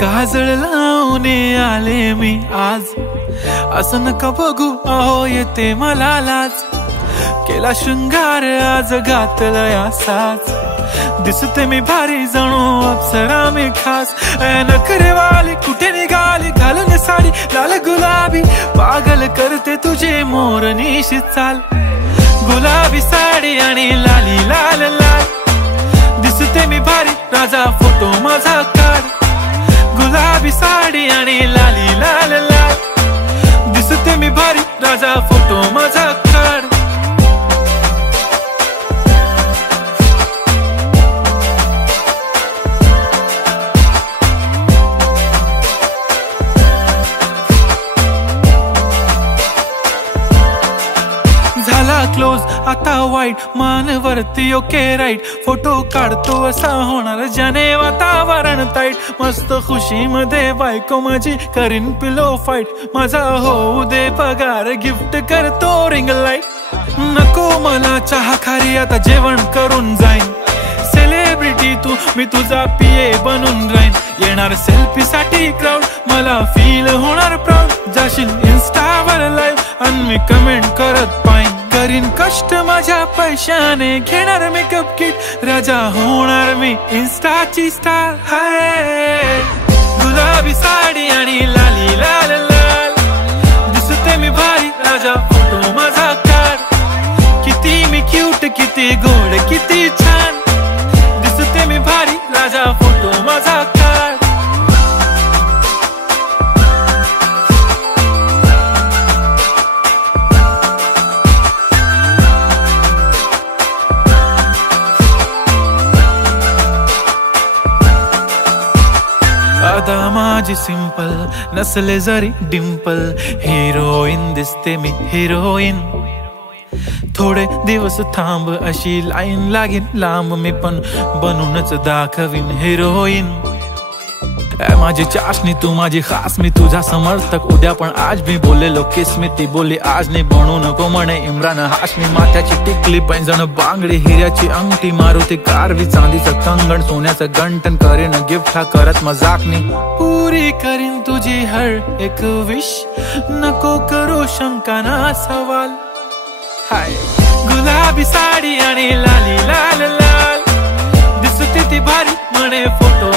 काजळ लावून आले मी आज, असं नका बघू अहो येते मला लाज। केला शृंगार आज घातलाय असाच, दिसते मी भारी जणू अप्सरा मी खास। नखरेवाली कुठे निघाली घालून साडी लाल गुलाबी, पागल करते तुझे मोरनीशी चाल। गुलाबी साडी आणि लाली लाल लाल, दिसते मी भारी राजा फोटो माझा काढ। गुलाबी साडी आणि लाली लाल लाल, दिसते मी भारी राजा फोटो माझा काढ। झाला क्लोज आता वाईट, मान वरती ओके राईट, फोटो काढतो असा होणार ज्याने वातावरण ताईट। मस्त खुशी मध्ये बायको माझी करीन पिलो फाईट, माझा होऊ दे पगार गिफ्ट करतो रिंग लाईट। नको मला चहा खारी आता जेवण करून जाईन, सेलिब्रिटी तू मी तुझा पिये बनून राहीन। येणार सेल्फी साठी क्राऊड मला फील होणार प्राऊड, जाशील इन्स्टावर लाईव्ह आणि मी कमेंट करत पाईन। करीन कष्ट माझ्या पैशाने घेणार मेकअप किट, राजा होणार मी इन्स्टाची स्टार। हाय गुलाबी साडी आणि लाली लाल लाल, दिसते मी भारी राजा फोटो माझा काढ। किती मी क्यूट किती गोड किती छान, दिसते मी भारी राजा फोटो माझा काढ। आता माझी सिंपल नसले जरी डिंपल, हिरोईन दिसते मी हिरोईन। थोडे दिवस थांब अशी लाईन लागेल लांब, मी पण बनूनच दाखवीन हिरोईन। माझी चाशनी तू माझी खास, मी तुझा समर्थक उद्या पण आज मी बोलेलो किस मी, ती बोली आज नाही बनू नको म्हणे इम्रान हाशमी। माथ्याची टिकली पैंजण बांगडी हिऱ्याची अंगठी, मारुती कारवी चांदीचं कंगण सोन्याचं गंटन, करीन गिफ्ट हा करत मजाकनी। पुरी करीन तुझी हर एक विश, नको करू शंका ना सवाल। हाय गुलाबी साडी आणि लाली लाल लाल, दिसते ती भारी म्हणे फोटो